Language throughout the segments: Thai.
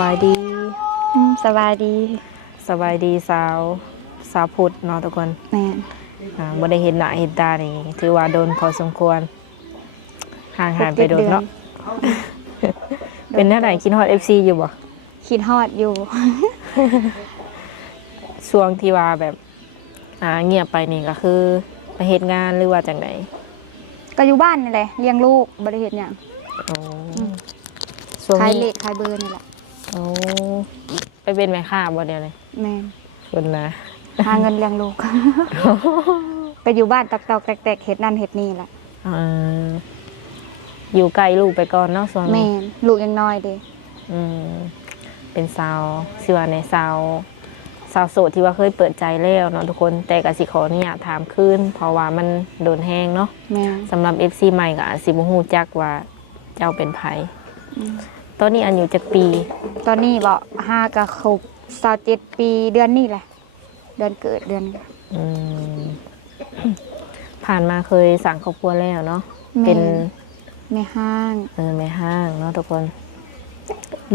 บายดีสบายดีสบายดีสาวพุทธเนาะทุกคนแม่บ่ได้เห็นหน้าเห็นตานี่ถือว่าโดนพอสมควรห่างหายไปโดนเนาะเป็นแนวไหนคิดฮอด FC อยู่บ่คิดฮอดอยู่ ช่วงที่ว่าแบบเงียบไปนี่ก็คือไปเฮ็ดงานหรือว่าจังได๋ก็อยู่บ้านนี่แหละเลี้ยงลูกบ่ได้เฮ็ดหยังอ๋อช่วงขายนี้เลขขายเบอร์นี่แหละโอ้ไปเป็นแม่ค้าบ่เดี๋ยวนี้แม่นคนนะหาเงินเลี้ยงลูก ก็อยู่บ้านตอกๆแตกๆเฮ็ดนั่นเฮ็ดนี่แหละอยู่ไกลลูกไปก่อนเนาะส่วนแม่นลูกยังน้อยเด้เป็นสาวสิว่าในสาวโสดที่ว่าเคยเปิดใจแล้วเนาะทุกคนแต่ก็สิขออนุญาตถามคืนเพราะว่ามันโดนแห้งเนาะสำหรับ FC ใหม่ก็อาจสิบ่ฮู้จักว่าเจ้าเป็นไผตอนนี้อายุจักปีตอนนี้บ่5ก็ครบ27ปีเดือนนี้แหละเดือนเกิดเดือนผ่านมาเคยสั่งครอบครัวแล้วเนาะเป็นแม่ห้างแม่ห้างเนาะทุกคน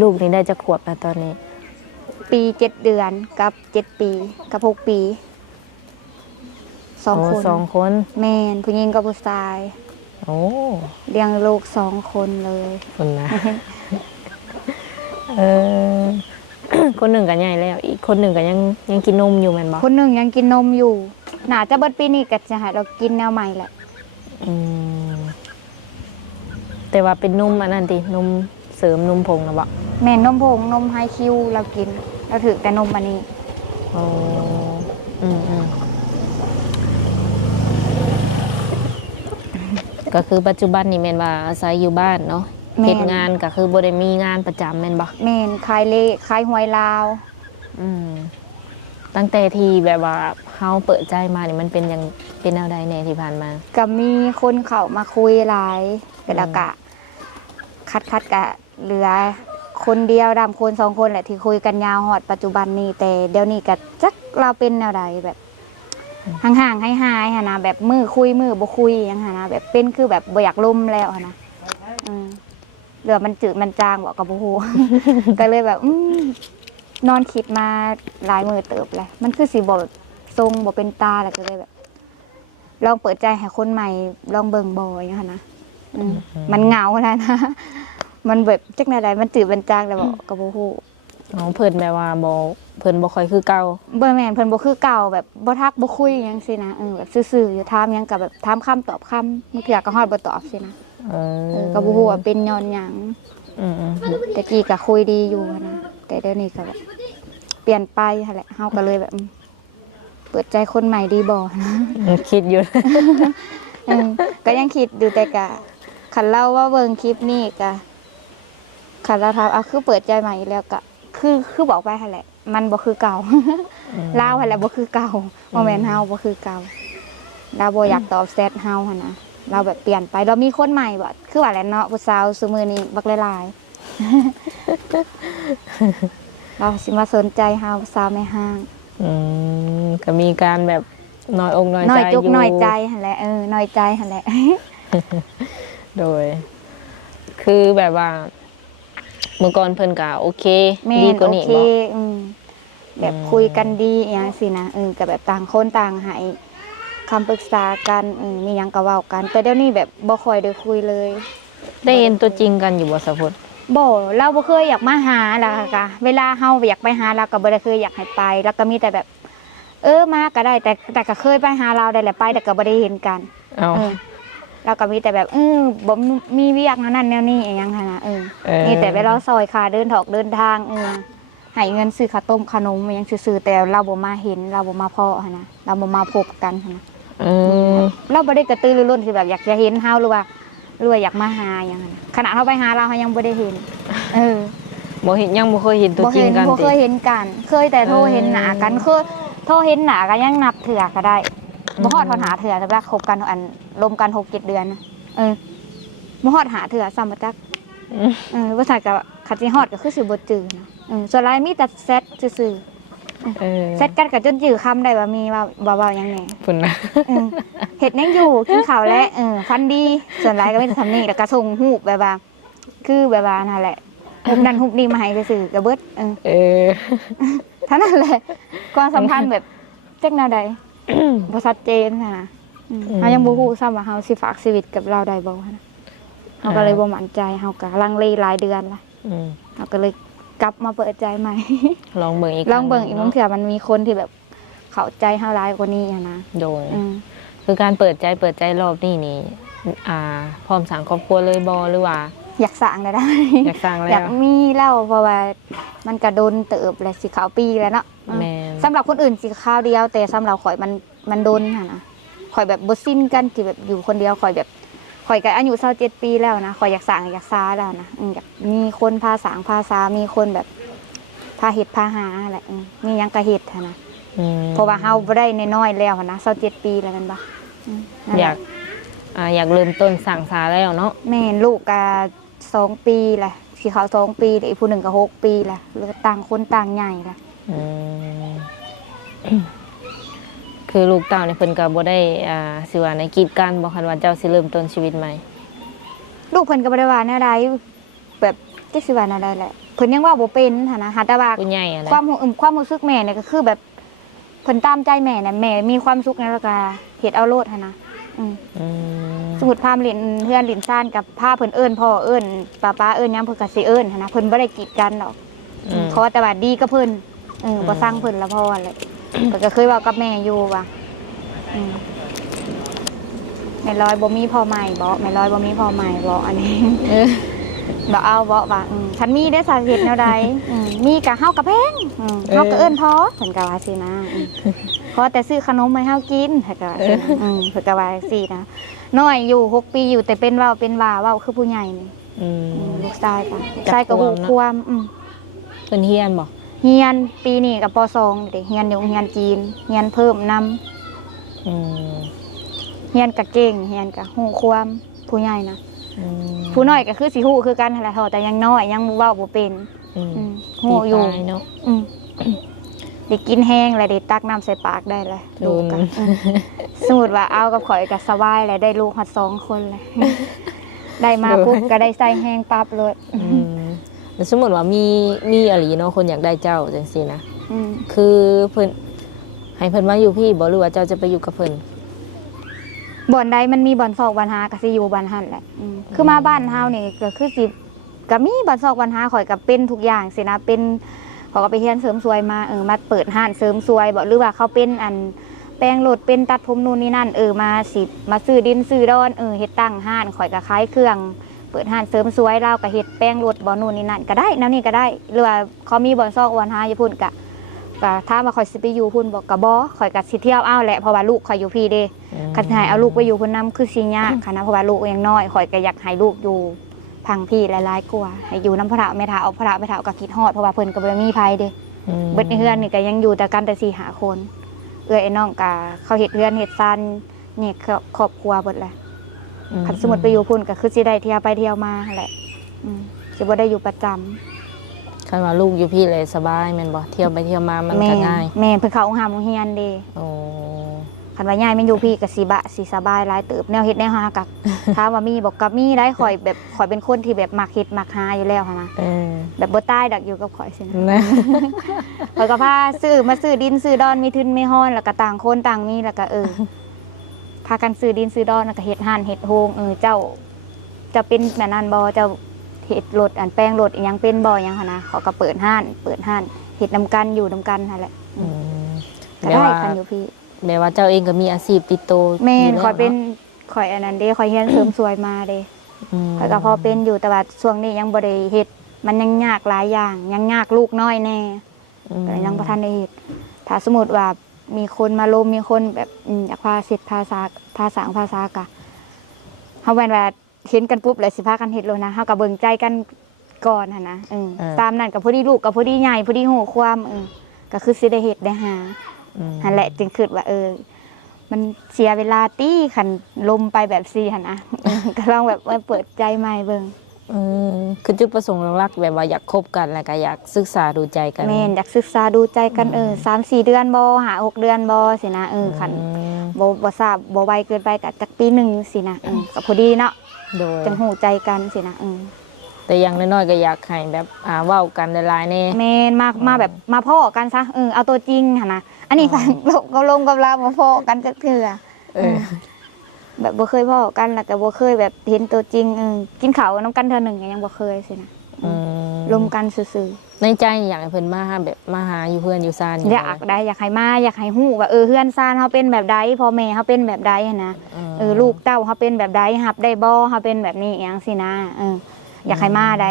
ลูกนี่ได้จะขวบแล้วตอนนี้ปี7เดือนกับ7ปีกับ6ปี2 คนแม่นผู้หญิงกับผู้ชายโอ้เลี้ยงลูก2 คนเลยคนนะ คนหนึ่งก็ใหญ่แล้วอีกคนหนึ่งก็ยังกินนมอยู่แม่นบ่คนหนึ่งยังกินนมอยู่น่าจะเบิดปีนี้ก็จะให้เรากินแนวใหม่แหละแต่ว่าเป็นนมอันนั้นตินมเสริมนมผงนะบ่แม่นมผงนมไฮคิวเรากินเราถือแต่นมอันนี้อ๋อก็คือปัจจุบันนี่แม่นว่าอาศัยอยู่บ้านเนาะเฮ็ดงานก็คือบ่ได้มีงานประจำแม่นบ่แม่นขายเลขายหวยลาวตั้งแต่ที่แบบว่าเฮาเปิดใจมานี่มันเป็นอย่างเป็นแนวใดแน่ที่ผ่านมาก็มีคนเข้ามาคุยหลายแต่ละกะคัดกะเหลือคนเดียวดำคน2 คนแหละที่คุยกันยาวฮอดปัจจุบันนี้แต่เดี๋ยวนี้ก็จักเราเป็นแนวใดแบบห่างๆให้หายหั่นนะแบบมือคุยมือบ่คุยหยังหั่นนะแบบเป็นคือแบบบ่อยากล่มแล้วหั่นนะเหลือมันจืดมันจางบอกกับบูฮู ก็เลยแบบนอนคิดมาหลายมือเติบเลยมันคือสีบอกทรงบอกเป็นตาอะไรก็เลยแบบลองเปิดใจให้คนใหม่ลองเบิ่งบ่อยนะคะนะมันเหงาแล้วนะมันแบบจักไหนมันจืดมันจางแล้วบอกกับบูฮูเพิ่นแบบว่าบ่เพิ่นบ่ค่อยคือเก่าเบอร์แมนเพิ่นบ่คือเก่าแบบบ่ทักบ่คุยหยังสินะแบบซื่อๆอยู่ถามหยังกับแบบถามคำตอบคำมื้อเทื่อก็ฮอดบ่ตอบสินะก็บ่ฮู้ว่าเป็นย้อนหยังแต่กี้ก็คุยดีอยู่นะแต่เดี๋ยวนี้ก็แบบเปลี่ยนไปหั่นแหละเฮาก็เลยแบบเปิดใจคนใหม่ดีบ่นะคิดอยู่ ก็ยังคิดอยู่แต่ก็คันเล่าว่าเบิ่งคลิปนี้ก็คันเราถามคือเปิดใจใหม่แล้วก็คือบอกไปหั่นแหละมันบ่คือเก่าลาวหั่นแหละบ่คือเก่าบ่แม่นเฮาบ่คือเก่าเราบ่อยากตอบแชทเฮาหั่นนะเราแบบเปลี่ยนไปเรามีคนใหม่บ่คือว่าแหละเนาะผู้สาวซุมื้อนี้บักหลายๆเราสิมาสนใจเฮาสาวแม่ห้างก็มีการแบบน้อยอกน้อยใจอยู่น้อยใจหั่นแหละน้อยใจหั่นแหละโดยคือแบบว่าเมื่อก่อนเพิ่นก็โอเคดีกว่านี้บ่แบบคุยกันดีอย่างสินะก็แบบต่างคนต่างให้คำปรึกษากันมีหยังก็เว้ากันแต่เดี๋ยวนี้แบบบ่ค่อยได้คุยเลยได้เห็นตัวจริงกันอยู่บ่สะพดบ่เราบ่เคยอยากมาหาล่ะค่ะเวลาเฮาอยากไปหาเราก็บ่ได้เคยอยากให้ไปแล้วก็มีแต่แบบมาก็ได้แต่ก็เคยไปหาเราได้แหละไปแต่ก็บ่ได้เห็นกันเราก็มีแต่แบบบ่มีเวียกนั้นแนวนี้อีหยังหั่นน่ะนี่แต่เวลาซอยค่าเดินทางให้เงินซื้อข้าวต้มขนมยังซื่อๆแต่เราบ่มาเห็นเราบ่มาพอหั่นน่ะเราบ่มาพบกันหั่นน่ะเราบ่ได้กระตือรือร้นที่แบบอยากจะเห็นเฮาหรือว่าอยากมาหาอย่างนั้นขณะเฮาไปหาเราเฮายังบ่ได้เห็นบ่เห็นยังบ่เคยเห็นตัวจริงกันบ่เคยเห็นกันเคยแต่โทรเห็นหน้ากันคือโทรเห็นหน้ากันยังนับเถื่อก็ได้บ่ฮอดหาเถื่อแต่ว่าคบกันรวมกัน 6-7 เดือนนะบ่ฮอดหาเถื่อซ้ำบ่จักบ่ทันก็คันสิฮอดก็คือสิบ่จื้อนะส่วนหลายมีแต่แชทซื่อเซตกันกับจนจื้อคำได้ว่ามีว่ายังไงคุณนะเห็ดยังอยู่กินข้าวและฟันดีส่วนไรก็ไม่ทำนี่แล้วก็ส่งหูแบบว่าคือแบบว่านั่นแหละ หุบนั่นหุบนี่มาให้ซื่อๆก็เบิดเออ เท่านั้นแหละความสัมพันธ์แบบจักแนวใด บ่ชัดเจนนะเฮายังบ่ฮู้ซ้ำว่าเฮาสิฝากชีวิตกับเราได้บ่นะเฮาก็เลยบ่มั่นใจเฮาก็ลังเลหลายเดือนละเฮาก็เลยกลับมาเปิดใจใหม่ ลองเบิ่งอีกบางเทื่อมันมีคนที่แบบเข้าใจเฮาหลายกว่านี้นะโดยคือการเปิดใจรอบนี้นี่พร้อมสร้างครอบครัวเลยบ่หรือว่าอยากสร้างได้อยากสร้างแล้วอยากมีแล้วเพราะว่ามันกระโดนเติบแหละสิขาวปีแล้วเนาะสำหรับคนอื่นสิขาวเดียวแต่สำหรับข่อยมันโดนนะข่อยแบบบ่สิ้นกันที่แบบอยู่คนเดียวข่อยแบบข่อยก็อายุ27ปีแล้วนะข่อยอยากสร้างอยากซาแล้วนะอยากมีคนพาสร้างพาซามีคนแบบพาเฮ็ดพาหาแหละมีหยังก็เฮ็ดนะเพราะว่าเฮาบ่ได้น้อยๆแล้วนะ27ปีแล้วกันบ่อยากเริ่มต้นสร้างซาแล้วเนาะแม่ลูกก็2 ปีแหละสิเขา2 ปีอีกผู้หนึ่งก็6 ปีแหละแล้วต่างคนต่างใหญ่แหละคือลูกเต้าในเพิ่นก็บ่ได้สิว่าในกีดกันบ่คันว่าเจ้าสิเริ่มต้นชีวิตใหม่ลูกเพิ่นก็บ่ได้ว่าแนวใดแบบจักสิว่าแนวใดแหละเพิ่นยังว่าบ่เป็นหั่นนะหาแต่ว่าความรู้สึกแม่เนี่ยก็คือแบบเพิ่นตามใจแม่น่ะแม่มีความสุขในแล้วก็เฮ็ดเอาโลดหั่นนะสมมุติพาเล่นเฮือนเล่นซ่านกับพาเพิ่นเอิ้นพ่อเอิ้นป้าเอิ้นหยังเพิ่นก็สิเอิ้นหั่นนะเพิ่นบ่ได้กีดกันดอกขอแต่ว่าดีกับเพิ่นบ่สั่งเพิ่นละพ่อแหละก็เคยเว้ากับแม่อยู่ว่าแม่ลอยบ่มีพ่อใหม่บ่แม่ลอยบ่มีพ่อใหม่บ่อันนี้บ่เอาบ่ว่าฉันมีได้สาเหตุแนวใดมีก็เฮาก็แพงเฮาก็เอิ้นพ่อเพิ่นก็ว่าซี่นะพอแต่ซื้อขนมให้เฮากินเพิ่นก็ว่าซี่นะเพิ่นก็ว่าซี่นะน้อยอยู่6 ปีอยู่แต่เป็นเว้าคือผู้ใหญ่นี่ลูกชายก็ฮู้ความเพิ่นเฮียนบ่เฮียนปีนี้กับป.2 เด้เฮียนอยู่เฮียนจีนเฮียนเพิ่มนำเฮียนก็เก่งเฮียนก็ฮู้ความผู้ใหญ่นะผู้น้อยก็คือสิฮู้คือกันนั่นแหละแต่ยังน้อยยังเว้าบ่เป็นฮู้อยู่เนาะได้กินแห้งแล้วได้ตักน้ำใส่ปากได้เลยลูกก็สมมุติว่าเอากับข่อยก็สบายแล้วได้ลูกฮอด2 คนเลยได้มาปุ๊บก็ได้ใส่แห้งปั๊บเลยสมมติว่ามีอะไรเนาะคนอยากได้เจ้าจังซี่นะคือเพิ่นให้เพิ่นมาอยู่พี่บ่หรือว่าเจ้าจะไปอยู่กับเพิ่นบ่อนใดมันมีบ่อนซอกบ่อนหาก็สิอยู่บ่อนหั่นแหละคือมาบ้านเฮานี่ก็คือสิก็มีบ่อนซอกบ่อนหาข่อยก็เป็นทุกอย่างสินะเป็นเขาก็ไปเรียนเสริมสวยมามาเปิดห้านเสริมสวยบ่หรือว่าเขาเป็นอันแปลงรถเป็นตัดผมนู่นนี่นั่นมาสิมาซื้อดินซื้อดอนเฮ็ดตั้งห้านข่อยก็ขายเครื่องเปิดห้านเสริมสวยเราก็เฮ็ดแป้งรถบ่นู่นนี่นั่นก็ได้แนวนี้ก็ได้หรือว่าเขามีบ่อนซอกบ่อนหาอยู่พุ่นก็ถ้ามาข่อยสิไปอยู่พุ่นบอกก็บ่ข่อยก็สิเที่ยวเอาแหละเพราะว่าลูกข่อยอยู่พี่เด้คันให้เอาลูกไปอยู่พุ่นนำคือสิยากค่ะนะเพราะว่าลูกยังน้อยข่อยก็อยากให้ลูกอยู่พังพี่หลายๆกว่าให้อยู่นำพ่อเฒ่าแม่เฒ่าเอาพ่อเฒ่าแม่เฒ่าก็คิดฮอดเพราะว่าเพิ่นก็บ่ได้มีไผเด้เบิดในเฮือนนี่ก็ยังอยู่แต่กันแต่4 5 คนไอ้น้องก็เขาเฮ็ดเฮือนเฮ็ดซ่านนี่ครอบครัวเบิดแหละคันสมมุติไปอยู่พุ่นก็คือสิได้เที่ยวไปเที่ยวมาแหละสิบ่ได้อยู่ประจำคันว่าลูกอยู่พี่เลยสบายแม่นบ่เที่ยวไปเที่ยวมามันก็ง่ายแม่เพิ่นเข้าโรงเรียนเด้คันว่าย้ายมันอยู่พี่ก็สิสบายหลายเติบแนวเฮ็ดแนวหาก็ถามว่ามีบอกก็มีได้ข่อยแบบข่อยเป็นคนที่แบบมักเฮ็ดมักหาอยู่แล้วหั่นนะแบบบ่ตายดอกอยู่กับข่อยซินะข่อยก็พามาซื้อดินซื้อดอนมีทุนมีฮ้อนแล้วก็ต่างคนต่างมีแล้วก็พากันซื้อดินซื้อดอนแล้วก็เฮ็ดห้านเฮ็ดโฮงเจ้าจะเป็นแบบนั้นบ่เจ้าเฮ็ดรถอันแป้งรถอีหยังเป็นบ่หยังหั่นนะเขาก็เปิดห้านเฮ็ดนำกันอยู่นำกันนั่นแหละก็ได้คันอยู่พี่แม้ว่าเจ้าเองก็มีอาชีพติดตัวแม่นข่อยเป็นข่อยอันนั้นเด้ข่อยเรียนเสริมสวยมาเด้ข่อยก็พอเป็นอยู่แต่ว่าช่วงนี้ยังบ่ได้เฮ็ดมันยังยากหลายอย่างยังยากลูกน้อยแน่ก็ยังบ่ทันได้เฮ็ดถ้าสมมุติว่ามีคนมาลมมีคนแบบอยากพาเสร็จภาษากะเฮาแม่นว่าเห็นกันปุ๊บแล้วสิพากันเฮ็ดเลยนะเฮาก็เบิ่งใจกันก่อนหั่นนะตามนั้นก็พอดีลูกก็พอดีใหญ่พอดีฮู้ความก็คือสิได้เฮ็ดได้หาหั่นแหละจึงคิดว่ามันเสียเวลาตี้คันลมไปแบบซี่หั่นนะก็ลองแบบเปิดใจใหม่เบิ่งคือจุดประสงค์หลักแบบว่าอยากคบกันแล้วก็อยากศึกษาดูใจกันแม่นอยากศึกษาดูใจกัน3-4 เดือนบ่5-6 เดือนบ่สินะคันบ่ทราบบ่ไวเกินไปก็จักปีนึงสินะก็พอดีเนาะโดยจังฮู้ใจกันสินะ แต่อย่างน้อยๆก็อยากให้แบบเว้ากันหลายๆแน่ แม่นมาแบบมาพ้อกันซะเอาตัวจริงหั่นนะอันนี้กันลงกับเรามาพ้อกันจักเทื่อแบบบ่เคยพ้อกันแล้วก็บ่เคยแบบเห็นตัวจริงกินข้าวน้ำกันเทื่อหนึงยังบ่เคยสินะลมกันซื่อๆในใจอยากให้เพิ่นมาแบบมาหาอยู่เพื่อนอยู่ซ่าน อยากได้อยากให้มาอยากให้ฮู้ว่าเฮือนซ่านเฮาเป็นแบบใดพ่อแม่เฮาเป็นแบบใดหั่นนะลูกเต้าเฮาเป็นแบบใดรับได้บ่เฮาเป็นแบบนี้อิหยังสินะอยากให้มาได้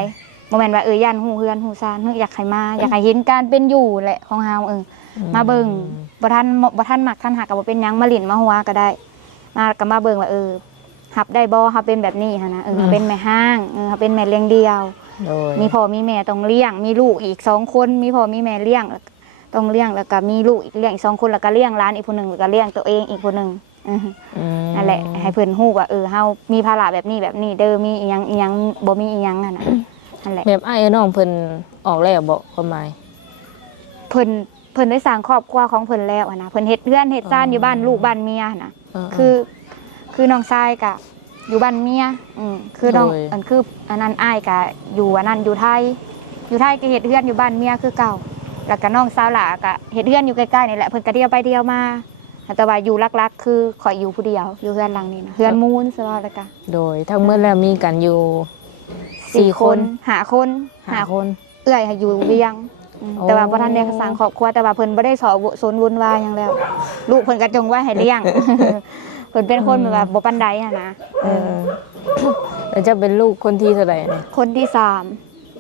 บ่แม่นว่าย่านฮู้เฮือนฮู้ซ่านอยากให้มาอยากให้เห็นการเป็นอยู่แหละของเฮามาเบิ่งบ่ทันมักทันหักก็บ่เป็นหยังมาลิ้นมาหัวก็ได้มาก็มาเบิ่งว่ารับได้บ่เฮาเป็นแบบนี้หั่นนะเป็นแม่ห้างเฮาเป็นแม่เลี้ยงเดี่ยวมีพ่อมีแม่ต้องเลี้ยงมีลูกอีก2คนมีพ่อมีแม่เลี้ยงต้องเลี้ยงแล้วก็มีลูกอีกเลี้ยงอีก2คนแล้วก็เลี้ยงหลานอีกผู้นึงแล้วก็เลี้ยงตัวเองอีกผู้นึงนั่นแหละให้เพิ่นฮู้ว่าเฮามีภาระแบบนี้เด้อมีอีหยังบ่มีอีหยังนั่นน่ะนั่นแหละแบบอ้ายน้องเพิ่นออกแล้วบ่ความหมายเพิ่นได้สร้างครอบครัวของเพิ่นแล้วนะเพิ่นเฮ็ดเรือนเฮ็ดซ่านอยู่บ้านลูกบ้านเมียนะคือน้องชายก็อยู่บ้านเมียคือน้องคืออันนั้นอ้ายก็อยู่อันนั้นอยู่ไทยก็เฮ็ดเรือนอยู่บ้านเมียคือเก่าแล้วก็น้องสาวหล่าก็เฮ็ดเรือนอยู่ใกล้ๆนี่แหละเพิ่นก็เที่ยวไปเที่ยวมาแต่ว่าอยู่ลักๆคือข่อยอยู่ผู้เดียวอยู่เรือนหลังนี้นะเรือนมูลซะว่าแล้วก็โดยทั้งหมดแล้วมีกันอยู่4 คน5 คนเอื้อยให้อยู่เวียงแต่ว่าบ่ทันได้สร้างครอบครัวแต่ว่าเพิ่นบ่ได้สนวุ่นวายหยังแล้วลูกเพิ่นก็จงไว้ให้เลี้ยงเพิ่นเป็นคนแบบบ่ปานใดนะแล้วจะเป็นลูกคนที่เท่าไหร่นี่คนที่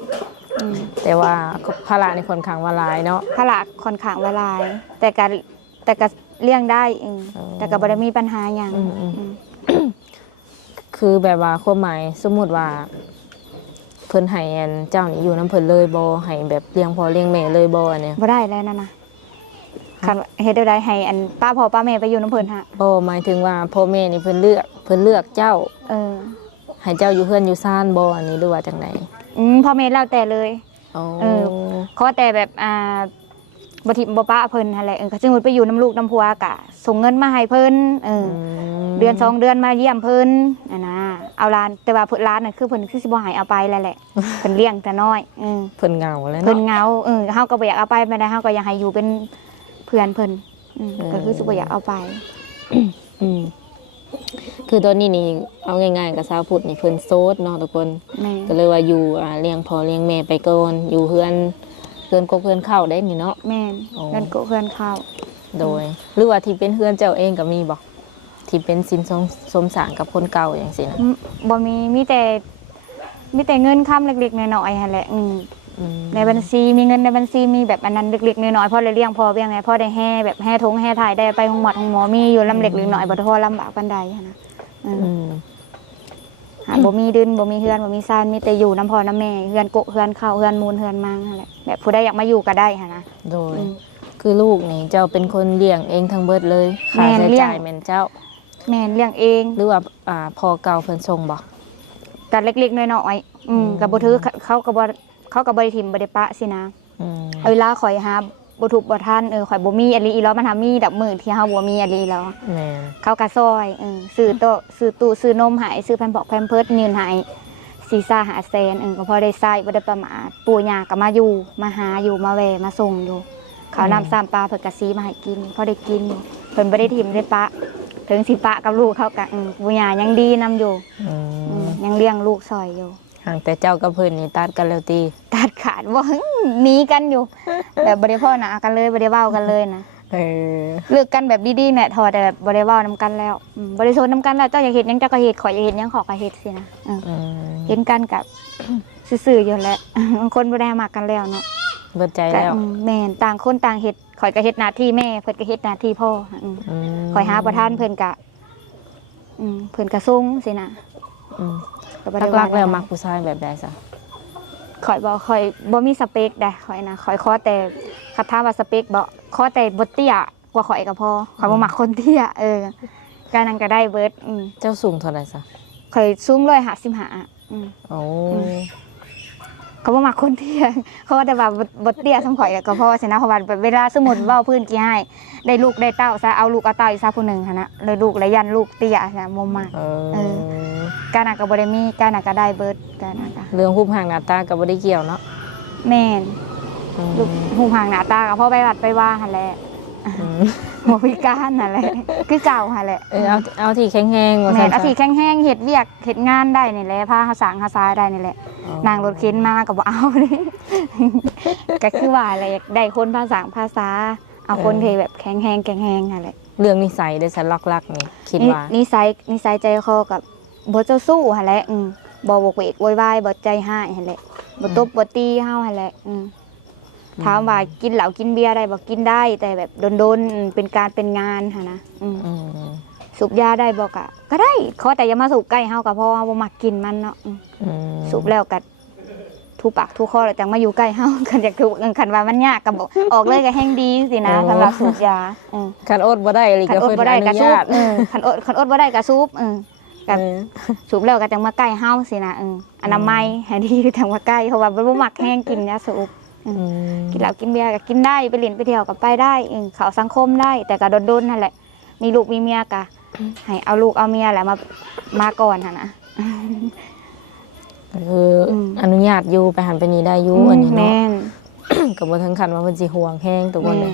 3แต่ว่าภาระในค่อนข้างว่าหลายเนาะภาระค่อนข้างว่าหลายแต่ก็เลี้ยงได้แต่ก็บ่ได้มีปัญหาหยังคือแบบว่าความหมายสมมุติว่าเพิ่นให้เจ้านี่อยู่นำเพิ่นเลยบ่ให้แบบเลี้ยงพ่อเลี้ยงแม่เลยบ่อันนี้บ่ได้แล้วนั่นน่ะคันเฮ็ดได้ให้ป้าพ่อป้าแม่ไปอยู่นำเพิ่นฮะบ่หมายถึงว่าพ่อแม่นี่เพิ่นเลือกเจ้าให้เจ้าอยู่เพื่อนอยู่ซ่านบ่อันนี้หรือว่าจังได๋พ่อแม่แล้วแต่เลยขอแต่แบบบ่ทิบ่ปะเพิ่นนั่นแหละก็สมมุติไปอยู่น้ำลูกน้ำผัวก็ส่งเงินมาให้เพิ่นเดือน2 เดือนมาเยี่ยมเพิ่นนะเอาหลานแต่ว่าเพิ่นหลานน่ะคือเพิ่นคือสิบ่ให้เอาไปแล้วแหละเพิ่นเลี้ยงแต่น้อยเพิ่นเหงาแล้วเนาะเพิ่นเหงาเฮาก็บ่อยากเอาไปไม่ได้เฮาก็อยากให้อยู่เป็นเพื่อนเพิ่นก็คือสิบ่อยากเอาไปคือตอนนี้นี่เอาง่ายๆกับสาวพุทธนี่เพิ่นโสดเนาะทุกคนก็เลยว่าอยู่เลี้ยงพ่อเลี้ยงแม่ไปก่อนอยู่เพื่อนกบเพื่อนเข้าได้นี่เนาะแม่นเพื่อนกบเพื่อนเข้าโดยหรือว่าที่เป็นเพื่อนเจ้าเองก็มีบ่ที่เป็นสินสมสารกับคนเก่าอย่างซี่นะบ่มีแต่เงินค้ำเล็กๆน้อยๆหั่นแหละในบัญชีมีเงินในบัญชีมีแบบอันนั้นเล็กๆน้อยๆพอได้เลี้ยงพอเพียงไงพอได้แห่แบบแห่ทงแห่ถ่ายได้ไปห้องหมอมีอยู่ลำเล็กหรือน้อยบ่พอลำบากปานใดนะบ่มีดินบ่มีเฮือนบ่มีซ่านมีแต่อยู่น้ำพ่อน้ำแม่เฮือนโกะเฮือนเข้าเฮือนมูลเฮือนมังนั่นแหละแบบผู้ใดอยากมาอยู่ก็ได้หั่นนะโดยคือลูกนี่เจ้าเป็นคนเลี้ยงเองทั้งเบิดเลยค่าใช้จ่ายแม่นเจ้าแม่นเลี้ยงเองหรือว่าพ่อเก่าเพิ่นส่งบ่ก็เล็กๆน้อยๆก็บ่ถือเขาก็บ่ได้ทิ่มบ่ได้ปะสินะเวลาข่อยหาบ่ทุกบ่ทันข่อยบ่มีอลีอีหลอมันหามีดอกมื้อที่เฮาบ่มีอลีแล้วเขาก็ซอยซื้อโต๊ะซื้อตู้ซื้อนมให้ซื้อแพมพอกแพมเพิร์สยืนให้4-5 แสนก็พอได้ใช้บ่ได้ประมาทปู่ย่าก็มาอยู่มาหาอยู่มาแวะมาส่งอยู่ข้าวน้ำ3ปลาเพิ่นก็ซีมาให้กินพอได้กินเพิ่นบ่ได้ทิ่มได้ปะถึงสิปะกับลูกเขาก็ปู่ย่ายังดีนำอยู่ยังเลี้ยงลูกซอยอยู่แต่เจ้ากับเพิ่นนี่ตัดกันแล้วติตัดขาดบ่หนีกันอยู่แบบบ่ได้พ้อหน้ากันเลยบ่ได้เว้ากันเลยนะเลิกกันแบบดีๆแหละทอแต่แบบบ่ได้เว้านำกันแล้วบ่ได้โซนนำกันแล้วเจ้าอยากเฮ็ดหยังเจ้าก็เฮ็ดข่อยอยากเฮ็ดหยังขอก็เฮ็ดสินะเห็นกันกับซื่อๆอยู่แหละคนบ่ได้มักกันแล้วเนาะเบิดใจแล้วแม่นต่างคนต่างเฮ็ดข่อยก็เฮ็ดหน้าที่แม่เพิ่นก็เฮ็ดหน้าที่พ่อข่อยหาประทานเพิ่นก็ส่งสินะรักๆแล้วมักผู้ชายแบบใดซะข่อยบ่มีสเปคได้ข่อยนะข่อยขอแต่คัดถามว่าสเปคบ่ขอแต่บ่เตี้ยกว่าข่อยก็พอข่อยบ่มักคนเตี้ยการนั้นก็ได้เบิดเจ้าสูงเท่าใดซะข่อยสูง155โอ้ เขาบ่มักคนเตี้ยเขาว่าแต่ว่าบ่เตี้ยสมข่อยก็พอสินะเพราะว่าเวลาสมมุติเว้าพื้นกี่ให้ได้ลูกได้เต้าซะเอาลูกเอาเต้าอีกซะผู้หนึงหั่นนะเลยลูกแล้วยันลูกเตี้ยนะบ่มักการน่ะก็บ่ได้มีการน่ะก็ได้เบิดการน่ะก็เรื่องรูปร่างหน้าตาก็บ่ได้เกี่ยวเนาะแม่นลูกหูหางหน้าตาก็พอไปวัดไปว่าหั่นแหละบ่พิการนั่นแหละคือเก่าหั่นแหละเอาที่แข็งแรงว่าซั่นแม่นเอาที่แข็งแรงเฮ็ดเวียกเฮ็ดงานได้นี่แหละพาหาสร้างหาสายได้นี่แหละนั่งรถเข็นมาก็บ่เอาเลยก็คือว่าอะไรอยากได้คนภาษาเอาคนที่แบบแข็งแรงนั่นแหละเรื่องนิสัยได้ฉันลักๆนี่คิดว่านิสัยใจคอกับบ่เจ้าสู้หั่นแหละบ่วกเวกโวยวายบ่ใจร้ายหั่นแหละบ่ตบบ่ตีเฮาหั่นแหละถามว่ากินเหล้ากินเบียร์ได้บ่กินได้แต่แบบโดนๆเป็นการเป็นงานหั่นนะสูบยาได้บ่ก็ได้ขอแต่อย่ามาสูบใกล้เฮาก็พอเฮาบ่มักกินมันเนาะสูบแล้วก็ทุปากทุคอแล้วจังมาอยู่ใกล้เฮาคันอยากถูกคันว่ามันยากก็บ่ออกเลยก็แฮงดีสินะสำหรับสูบยาคันอดบ่ได้เลยก็เพิ่นอนุญาตคันอดบ่ได้ก็สูบกับสูบแล้วก็จังมาใกล้เฮาสินะอนามัยให้ดีจังมาใกล้เพราะว่าบ่มักแฮงกินยาสูบกินเหล้ากินเบียร์ก็กินได้ไปเล่นไปเที่ยวก็ไปได้เข้าสังคมได้แต่ก็โดนๆนั่นแหละมีลูกมีเมียก็ให้เอาลูกเอาเมียแหละมาก่อนหั่นนะคืออนุญาตอยู่ไปหันไปนี่ได้อยู่อันนี้เนาะก็บ่ถึงขั้นว่าเพิ่นสิห่วงแฮงตัวบ่เลย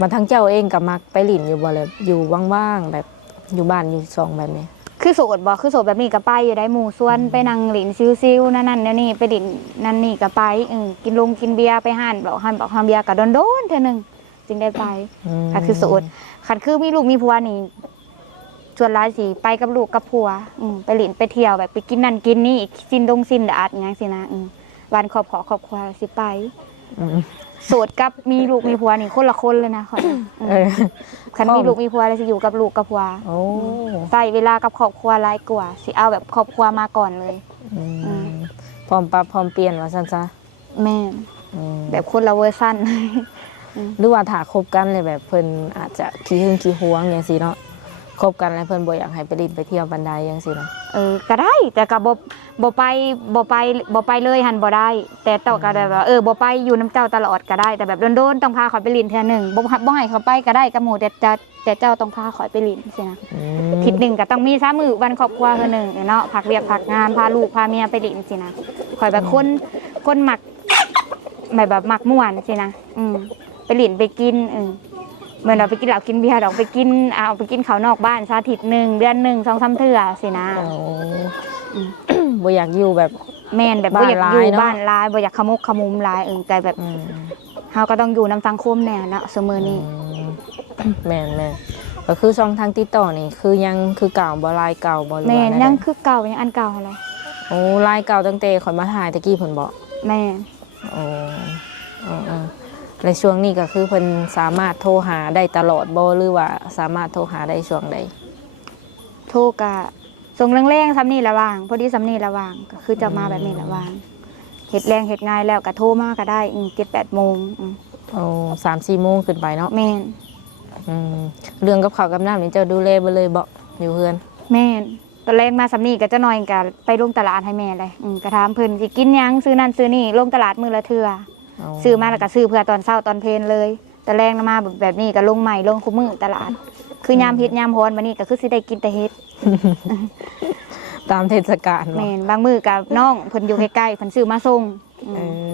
มาทั้งเจ้าเองก็มักไปหลินอยู่บ่เลยอยู่ว่างๆแบบอยู่บ้านอยู่ซองแบบนี้คือโสดบ่คือโสดแบบนี้ก็ไปอยู่ได้หมู่ส่วนไปนั่งหลินซิวๆนั่นนี่ไปหลินนั่นนี่ก็ไปกินเบียร์ไปห้านบอกเบียร์ก็โดนๆเทื่อนึงจึงได้ไปก็คือโสดคันคือมีลูกมีผัวนี่ส่วนหลายสิไปกับลูกกับผัวไปหลินไปเที่ยวแบบไปกินนั่นกินนี่ซินดาดอย่างสินะวันครอบครัวสิไปโสดกับมีลูกมีผัวนี่คนละคนเลยนะคันมีลูกมีผัวแล้วสิอยู่กับลูกกับผัวใส่เวลากับครอบครัวหลายกว่าสิเอาแบบครอบครัวมาก่อนเลยพร้อมปรับพร้อมเปลี่ยนว่าซั่นซะแม่แบบคนละเวอร์ชั่นหรือว่าถ้าคบกันเลยแบบเพิ่นอาจจะขี้หึงขี้หวงจังซี่เนาะคบกันแล้วเพิ่นบ่อยากให้ไปไปเที่ยวบันไดจังซี่เนาะก็ได้แต่ก็บ่ไปเลยหันบ่ได้แต่เจ้าก็ได้ว่าบ่ไปอยู่น้ำเจ้าตลอดก็ได้แต่แบบโดนๆต้องพาข่อยไปลินเทื่อนึงบ่ให้เขาไปก็ได้กับหมู่แต่เจ้าต้องพาข่อยไปลินสินะอาทิตย์นึงก็ต้องมี3มื้อวันครอบครัวเทื่อนึงเนาะพักเวียกพักงานพาลูกพาเมียไปลินสินะข่อยแบบคนมักแบบมักม่วนสินะไปลินไปกินเหมือนเราไปกินเหล้ากินเบียร์เราไปกินข้าวนอกบ้านอาทิตย์นึงเดือนนึง2-3 เทื่อสินะบ่อยากอยู่แบบแม่นแบบบ่อยากอยู่บ้านหลายบ่อยากขมุกขมุมหลายแต่แบบเฮาก็ต้องอยู่นำสังคมแน่เนาะซุมื้อนี้แม่นก็คือช่องทางติดต่อนี่คือยังคือเก่าบ่ลายเก่าบ่หรือว่าแม่นยังคือเก่ายังอันเก่าหั่นแหละโอ้ลายเก่าตั้งแต่ข่อยมาถ่ายตะกี้เพิ่นบ่แม่โอ้ในช่วงนี้ก็คือเพิ่นสามารถโทรหาได้ตลอดบ่หรือว่าสามารถโทรหาได้ช่วงใดโทรกะส่งแรงๆซ้ำนี่ระว่างพอดีซ้ำนี่ระว่างก็คือจะมาแบบนี้ระว่างเฮ็ดแรงเฮ็ดง่ายแล้วก็โทรมาก็ได้ 7-8 โมงโอ้ 3-4 โมงขึ้นไปเนาะแม่นเรื่องกับข้าวกับน้ำนี่เจ้าดูแลบ่เลยบ่อยู่เฮือนแม่นตอนแรกมาซ้ำนี่ก็จะน้อยก็ไปลงตลาดให้แม่เลยก็ถามเพิ่นสิกินหยังซื้อนั่นซื้อนี่ลงตลาดมื้อละเทื่อซื้อมาแล้วก็ซื้อเพื่อตอนเช้าตอนเพลนเลยแต่แรงมาแบบนี้ก็ลงใหม่ลงคุมือตลาดคือยามเฮ็ดยามฮ้อนบัดนี้ก็คือสิได้กินแต่เฮ็ดตามเทศกาลแม่นบางมื้อก็น้องเพิ่นอยู่ใกล้ๆเพิ่นซื้อมาส่ง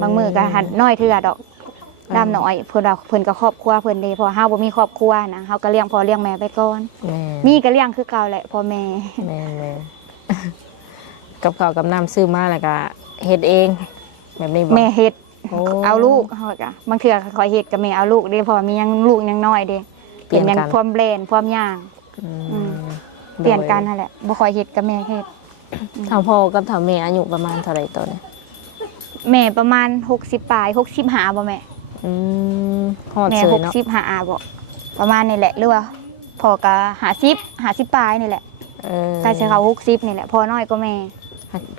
บางมื้อก็หัดน้อยเทื่อดอกดำน้อยเพิ่นก็ครอบครัวเพิ่นเด้เพราะเฮาบ่มีครอบครัวนะเฮาก็เลี้ยงพ่อเลี้ยงแม่ไปก่อนมีก็เลี้ยงคือเก่าแหละพ่อแม่แม่กับข้าวกับน้ำซื้อมาแล้วก็เฮ็ดเองแบบนี้บ่แม่เฮ็ดเอาลูกเขาก็บางเทื่อคอยเฮ็ดกับแม่เอาลูกเด้พอมียังลูกยังน้อยเด้เปลี่ยนยังความแบรนด์ความย่างเปลี่ยนกันนั่นแหละบ่คอยเฮ็ดกับแม่เฮ็ดเท่าพ่อกับเท่าแม่อายุประมาณเท่าไหร่ตอนนี้แม่ประมาณ60ปลาย65บ่แม่ฮอดเสยเนาะแม่65บ่ประมาณนี่แหละหรือว่าพ่อก็50ปลายนี่แหละใกล้สิเข้า60นี่แหละพ่อน้อยกว่าแม่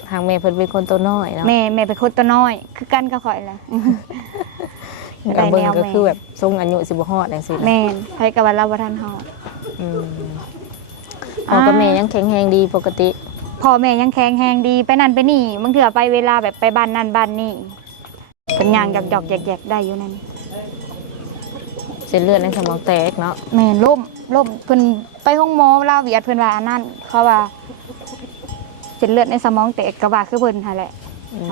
ทางแม่เพิ่นเป็นคนตัวน้อยเนาะแม่เป็นคนตัวน้อยคือกันก็ข่อยแหละก็เบิ่งก็คือแบบทรงอายุสิบ่ฮอดจังซี่แม่นไผก็ว่าเราบ่ทันฮอดพ่อกับแม่ยังแข็งแรงดีปกติพ่อแม่ยังแข็งแรงดีไปนั่นไปนี่บางเทื่อไปเวลาแบบไปบ้านนั่นบ้านนี่ เป็นย่างหยอกๆแยกๆได้อยู่นั่น เส้นเลือดในสมองแตกเนาะ แม่ล่มเพิ่นไปห้องหมอลาวเวียดเพิ่นว่าอันนั้นเขาว่าเส้นเลือดในสมองแตกก็ว่าคือเพิ่นหั่นแหละ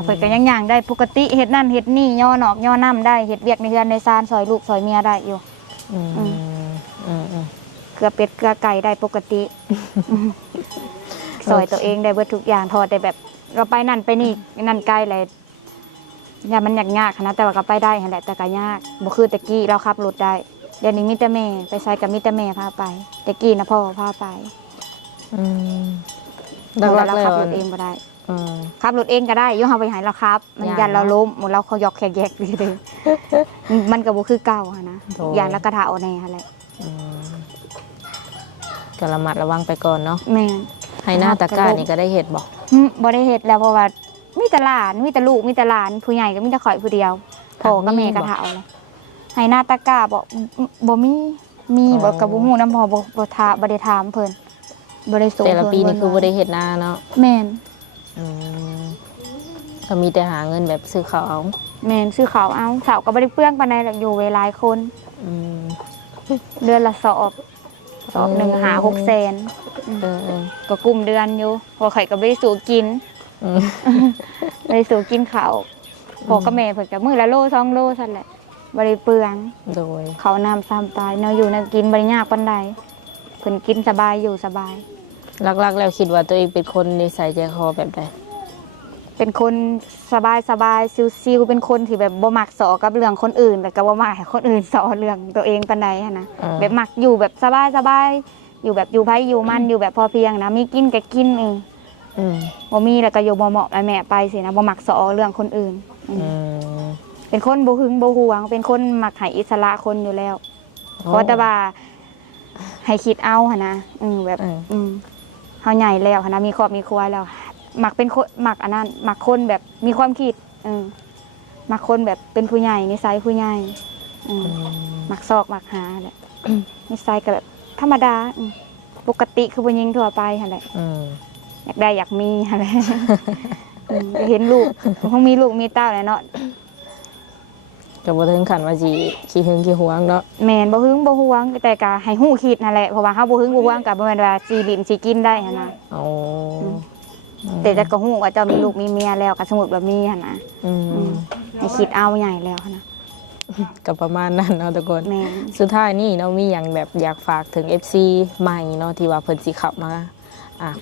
เพิ่นก็ยังย่างได้ปกติเฮ็ดนั่นเฮ็ดนี่ย่อนอกย่อน้ำได้เฮ็ดเวียกในเรือนในซานซอยลูกซอยเมียได้อยู่เกลือเป็ดเกลือไก่ได้ปกติซอยตัวเองได้เบิดทุกอย่างทอดได้แบบเราไปนั่นไปนี่นั่นไกลเลยอย่ามันยากๆนะแต่ว่าก็ไปได้หั่นแหละแต่ก็ยากบ่คือตะกี้เราขับรถได้เดี๋ยวนี้มีแต่แม่ไปใช้กับมีแต่แม่พาไปตะกี้นะพ่อพาไปเราขับรถเองก็ได้ขับรถเองก็ได้ยุ่งเอาไปหายเราครับมันยันเราล้มหมดเราเขายอกแขกแยกไปเลยมันก็บ่คือเก่าอะนะอย่างละกระทะเอาแน่อะไรก็ระมัดระวังไปก่อนเนาะแม่ให้หน้าตะกร้านี่ก็ได้เห็ดบอกบ่ได้เห็ดแล้วเพราะว่ามีแต่หลานมีแต่ลูกมีแต่หลานผู้ใหญ่ก็มีแต่ข่อยผู้เดียวพ่อกับแม่กระทะเอาเลยให้หน้าตะกร้าบ่มีบ่กับบ่ฮู้นำพ่อบ่ได้ถามเพิ่นบ่ได้ส่งแต่ละปีนี่คือบ่ได้เห็ดนาเนาะแม่นก็มีแต่หาเงินแบบซื้อข้าวเอาแม่นซื้อข้าวเอาเสาก็บ่ได้เปลืองปานใดหรอกอยู่เวลาคนเดือนละสอบหนึ่งหา600,000ก็กุมเดือนอยู่พอไข่ก็ไม่ได้สู่กินไม่ได้สู่กินข้าวพอก็แม่เพิ่นก็มื้อละโล2 โลซั่นแหละบ่ได้เปลืองโดยข้าวน้ำซ้ำตายเนาะอยู่เนาะกินบ่ได้ยากปานใดเพิ่นกินสบายอยู่สบายลักๆแล้วคิดว่าตัวเองเป็นคนนิสัยใจคอแบบใดเป็นคนสบายซิวๆเป็นคนที่แบบบ่มักสอกับเรื่องคนอื่นแต่ก็บ่มักให้คนอื่นสอเรื่องตัวเองปานใดนะแบบมักอยู่แบบสบายอยู่แบบอยู่ไผอยู่มันอยู่แบบพอเพียงนะมีกินก็กินบ่มีแล้วก็อยู่บ่เหมาะแม่ไปสินะบ่มักสอเรื่องคนอื่นเป็นคนบ่หึงบ่หวงเป็นคนมักให้อิสระคนอยู่แล้วเพราะแต่ว่าให้คิดเอาหั่นนะแบบเฮาใหญ่แล้วหั่นนะมีครอบมีครัวแล้วมักเป็นคนมักอันนั้นมักคนแบบมีความคิดมักคนแบบเป็นผู้ใหญ่นิสัยผู้ใหญ่มักซอกมักหาแหละนิสัยก็แบบธรรมดาปกติคือผู้หญิงทั่วไปหั่นแหละอยากได้อยากมีอะไรเห็นลูกคงมีลูกมีเต้าแล้วเนาะก็บ่ถึงขั้นว่าสิขี้หึงขี้หวงเนาะแม่นบ่หึงบ่หวงแต่ก็ให้ฮู้คิดนั่นแหละเพราะว่าเฮาบ่หึงบ่หวงก็บ่แม่นว่าสิลิ้นสิกินได้หั่นนะแต่จะก็ฮู้ว่าเจ้ามีลูกมีเมียแล้วก็สมมุติว่ามีหั่นนะให้คิดเอาใหญ่แล้วนะก็ประมาณนั้นเนาะทุกคนสุดท้ายนี่เนาะมีหยังแบบอยากฝากถึง FC ใหม่เนาะที่ว่าเพิ่นสิเข้ามา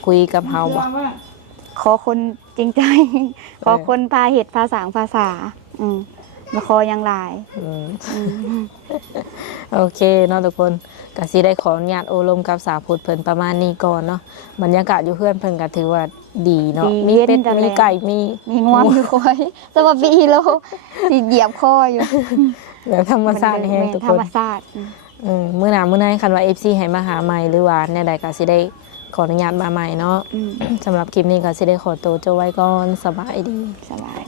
คุยกับเฮาบ่ขอคนจริงใจขอคนพาเฮ็ดภาษามาขอยังหลายโอเคเนาะทุกคนก็สิได้ขออนุญาตโอลมกับสาวพุทธเพิ่นประมาณนี้ก่อนเนาะบรรยากาศอยู่เพื่อนเพิ่นก็ถือว่าดีเนาะมีเป็ดมีไก่มีงวงอยู่คอยสวัสดีโลสิเหยียบคออยู่แบบธรรมชาติแฮงทุกคนธรรมชาติมื้อหน้ามื้อไหนคันว่า FC ให้มาหาใหม่หรือว่าแนวใดก็สิได้ขออนุญาตมาใหม่เนาะสำหรับคลิปนี้ก็สิได้ขอตัวจบไว้ก่อนสบายดีสบาย